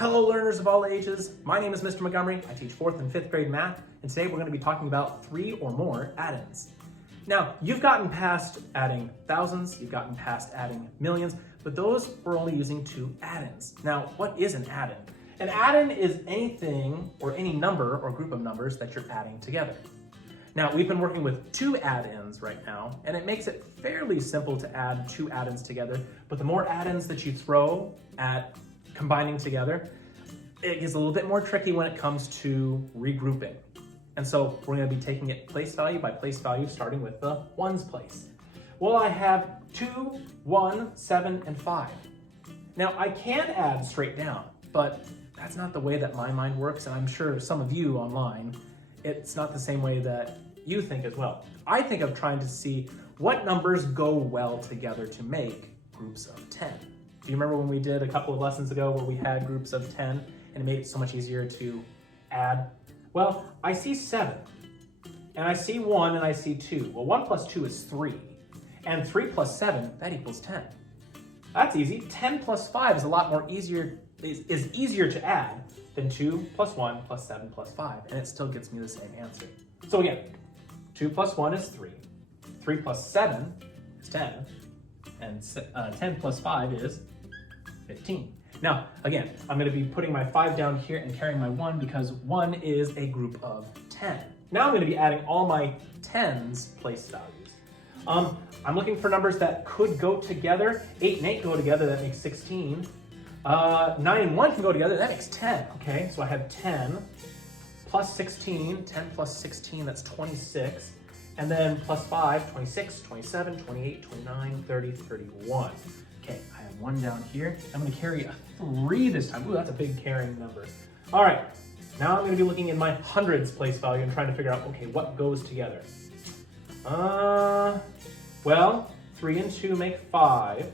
Hello learners of all ages, my name is Mr. Montgomery. I teach 4th and 5th grade math, and today we're going to be talking about 3 or more addends. Now, you've gotten past adding thousands, you've gotten past adding millions, but those we're only using 2 addends. Now, what is an addend? An addend is anything or any number or group of numbers that you're adding together. Now, we've been working with 2 addends right now, and it makes it fairly simple to add 2 addends together, but the more addends that you throw at combining together, it gets a little bit more tricky when it comes to regrouping. And so we're going to be taking it place value by place value, starting with the ones place. Well, I have 2, 1, 7, and 5. Now, I can add straight down, but that's not the way that my mind works, and I'm sure some of you online, it's not the same way that you think as well. I think of trying to see what numbers go well together to make groups of 10. Do you remember when we did a couple of lessons ago where we had groups of 10 and it made it so much easier to add? Well, I see 7, and I see 1, and I see 2. Well, 1 plus 2 is 3, and 3 plus 7, that equals 10. That's easy. 10 plus 5 is a lot more easier, is easier to add than 2 plus 1 plus 7 plus 5, and it still gets me the same answer. So again, 2 plus 1 is 3, 3 plus 7 is 10, and 10 plus 5 is 15. Now, again, I'm going to be putting my 5 down here and carrying my 1 because 1 is a group of 10. Now I'm going to be adding all my 10s place values. I'm looking for numbers that could go together. 8 and 8 go together, that makes 16. 9 and 1 can go together, that makes 10. Okay, so I have 10 plus 16, 10 plus 16, that's 26. And then plus 5, 26, 27, 28, 29, 30, 31. Okay, I have 1 down here. I'm going to carry a 3 this time. Ooh, that's a big carrying number. All right, now I'm going to be looking in my hundreds place value and trying to figure out, okay, what goes together? Well, 3 and 2 make 5.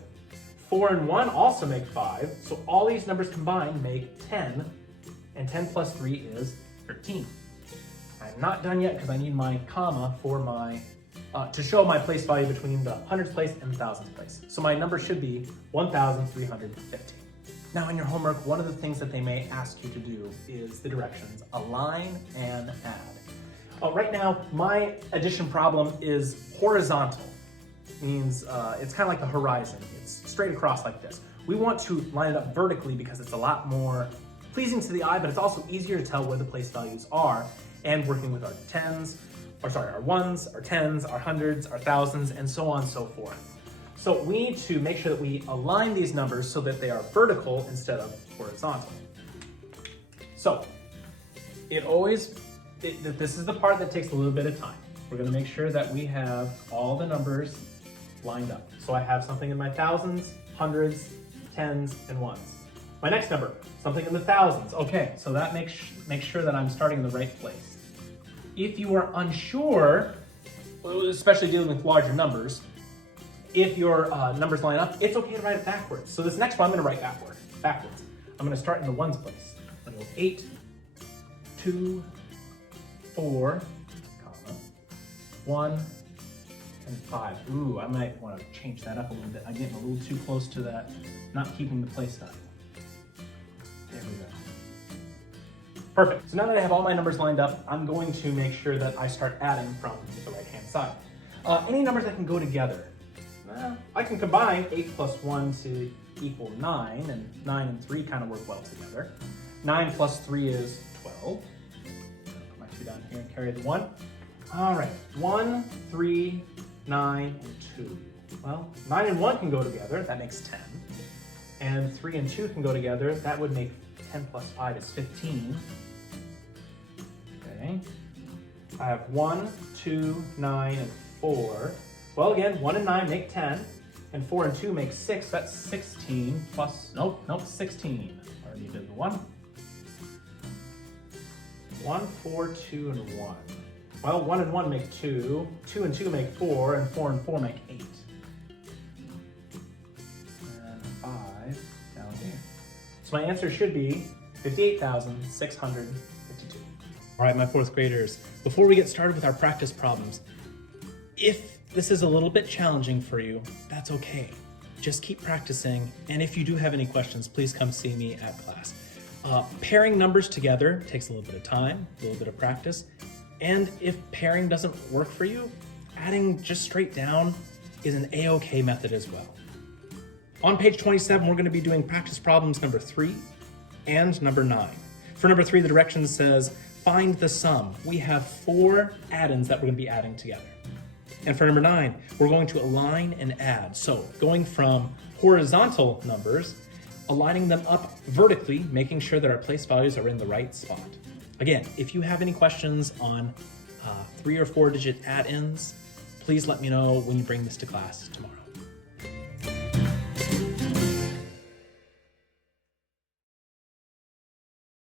4 and 1 also make 5. So all these numbers combined make 10. And 10 plus 3 is 13. I'm not done yet because I need my comma for my to show my place value between the hundreds place and the thousands place. So my number should be 1,315. Now in your homework, one of the things that they may ask you to do is the directions align and add. Right now, my addition problem is horizontal. Means it's kind of like the horizon. It's straight across like this. We want to line it up vertically because it's a lot more pleasing to the eye, but it's also easier to tell where the place values are, and working with our our ones, our tens, our hundreds, our thousands, and so on and so forth. So we need to make sure that we align these numbers so that they are vertical instead of horizontal. So this is the part that takes a little bit of time. We're going to make sure that we have all the numbers lined up. So I have something in my thousands, hundreds, tens, and ones. My next number, something in the thousands. Okay, so that makes sure that I'm starting in the right place. If you are unsure, especially dealing with larger numbers, if your numbers line up, it's okay to write it backwards. So this next one I'm going to write backwards. I'm going to start in the ones place. I'm going to go 8, 2, 4, 1, and 5. Ooh, I might want to change that up a little bit. I'm getting a little too close to that, not keeping the place value. There we go. Perfect. So now that I have all my numbers lined up, I'm going to make sure that I start adding from the right-hand side. Any numbers that can go together. I can combine 8 plus 1 to equal 9, and 9 and 3 kind of work well together. 9 plus 3 is 12. Put my 2 down here and carry the 1. All right, 1, 3, 9, and 2. Well, 9 and 1 can go together, that makes 10. And 3 and 2 can go together, that would make 10 plus 5 is 15. Okay. I have 1, 2, 9, and 4. Well, again, 1 and 9 make 10, and 4 and 2 make 6, that's 16 plus, nope, 16. Already did the 1. 1, 4, 2, and 1. Well, 1 and 1 make 2, 2 and 2 make 4, and 4 and 4 make 8. And 5 down here. So my answer should be 58,652. All right, my 4th graders, before we get started with our practice problems, if this is a little bit challenging for you, that's okay. Just keep practicing, and if you do have any questions, please come see me at class. Pairing numbers together takes a little bit of time, a little bit of practice. And if pairing doesn't work for you, adding just straight down is an A-OK method as well. On page 27, we're going to be doing practice problems number 3 and number 9. For number 3, the directions says, find the sum. We have 4 addends that we're going to be adding together. And for number 9, we're going to align and add. So going from horizontal numbers, aligning them up vertically, making sure that our place values are in the right spot. Again, if you have any questions on 3 or 4 digit addends, please let me know when you bring this to class tomorrow.